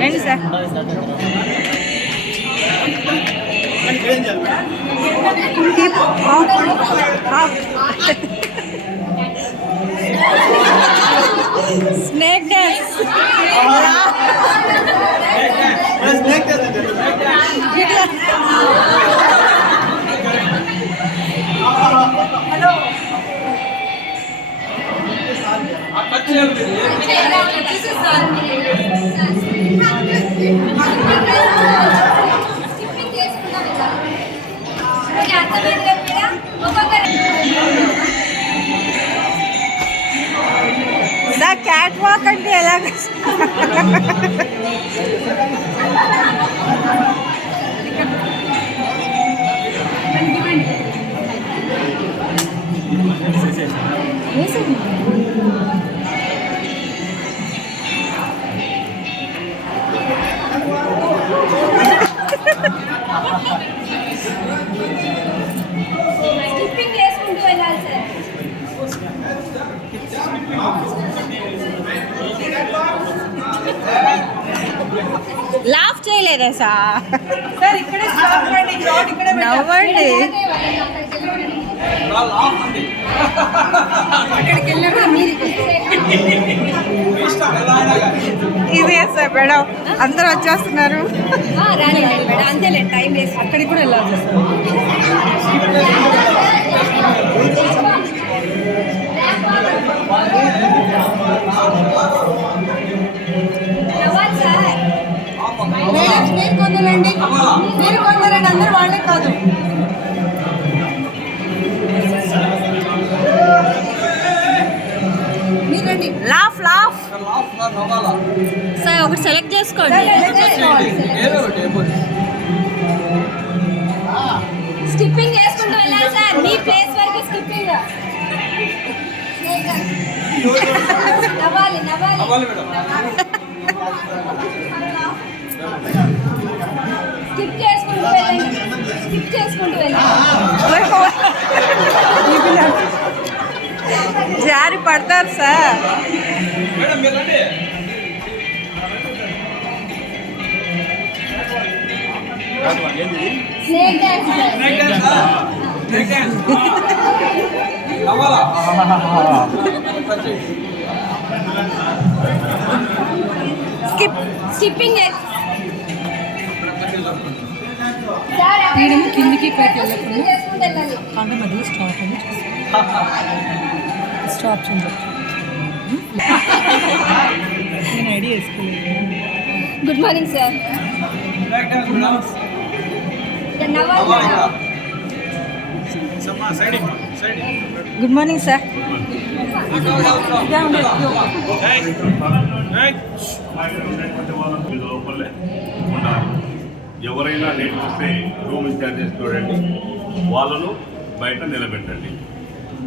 రండి sir. Snake dance. Hello sir cat walk అంటే ఎలాగ? లాఫ్ చేయలేదా సార్? నవ్వండి. ఇదే సార్ మేడం, అందరూ వచ్చేస్తున్నారు. అంతేలే, టైం వేసి అక్కడికి కూడా వెళ్ళాలి. మీరు కొందరండి, మీరు కొందరండి, అందరూ వాళ్ళే కాదు. మీరండి. లాఫ్ లాఫ్ సార్, ఒకటి సెలెక్ట్ చేసుకోండి. స్కిప్పింగ్ చేసుకుంటూ వెళ్ళాలి సార్, మీ ప్లేస్ వరకు స్కిప్పింగ్. నవ్వాలి నవ్వాలి. స్కిప్ చేసుకుంటూ వెళ్ళండి, స్కిప్ చేసుకుంటూ వెళ్ళండి. జారి పడతారు సార్. Snake dance. స్కిప్పింగ్ తీయడము కిందికి పైకి వెళ్ళకుండా కాండ మధ్యలో స్టాప్ అని స్టాప్ చేయండి. నేను ఐడియా వేసుకోలేదు. Good morning sir. Good morning sir. లోపలే ఉండాలి. ఎవరైనా నేర్పిస్తే రూమ్ ఇన్ఛార్జెస్ చూడండి, వాళ్ళను బయట నిలబెట్టండి.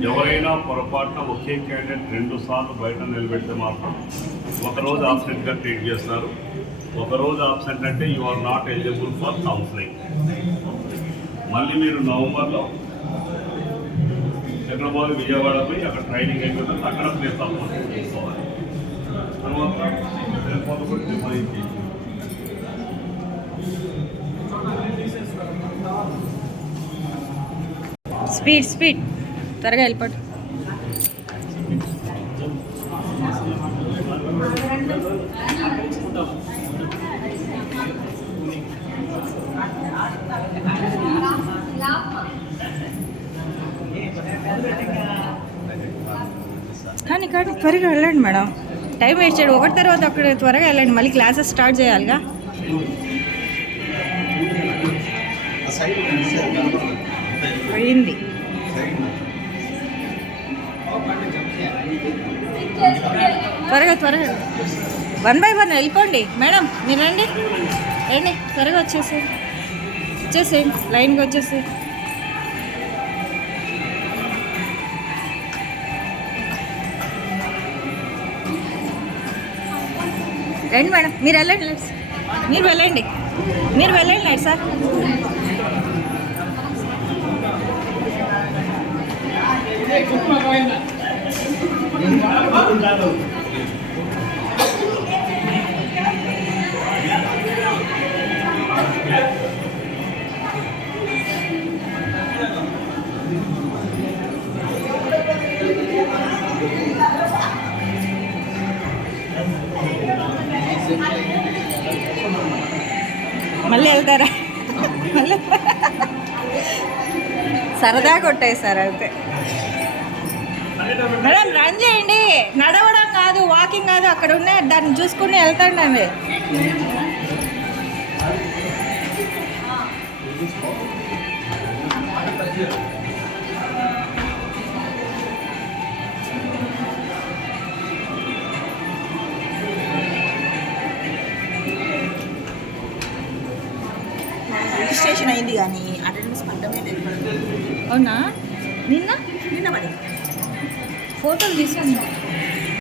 ఎవరైనా పొరపాటున ఒకే క్యాండిడేట్ 2 సార్లు బయట నిలబెడితే మాత్రం ఒకరోజు ఆబ్సెంట్గా ట్రీట్ చేస్తారు. ఒకరోజు ఆబ్సెంట్ అంటే you are not eligible for counselling. మళ్ళీ మీరు నవంబర్లో ఎక్కడ పోయి విజయవాడ పోయి అక్కడ ట్రైనింగ్ అయిపోతుంది, అక్కడ ప్లేస్ ఆఫ్ తీసుకోవాలి. తర్వాత కూడా డిఫైన్ చేసి స్పీడ్ స్పీడ్ త్వరగా వెళ్ళిపోటు. కానీ కానీ త్వరగా వెళ్ళండి మేడం, టైం వేస్ట్ చేయడం. ఒకటి తర్వాత ఒకటి త్వరగా వెళ్ళండి, మళ్ళీ క్లాసెస్ స్టార్ట్ చేయాలిగా. అయింది. త్వరగా త్వరగా 1 by 1 వెళ్ళిపోండి. మేడం మీరు రండి రండి, త్వరగా వచ్చేసేయండి, లైన్గా వచ్చేసి. రండి మేడం, మీరు వెళ్ళండి, మీరు వెళ్ళండి సార్. మళ్ళీ వెళ్తారా? మళ్ళీ సరదా కొట్టేస్తారు అయితే. మేడం రన్ చేయండి, నడవడం కాదు, వాకింగ్ కాదు, అక్కడ ఉన్నాయి దాన్ని చూసుకుని వెళ్తాండి. రిజిస్ట్రేషన్ అయింది కానీ అటెండెన్స్ పడ్డమే లేదు. అవునా? నిన్న నిన్న పడింది. ఫోటోలు తీసుకున్నా.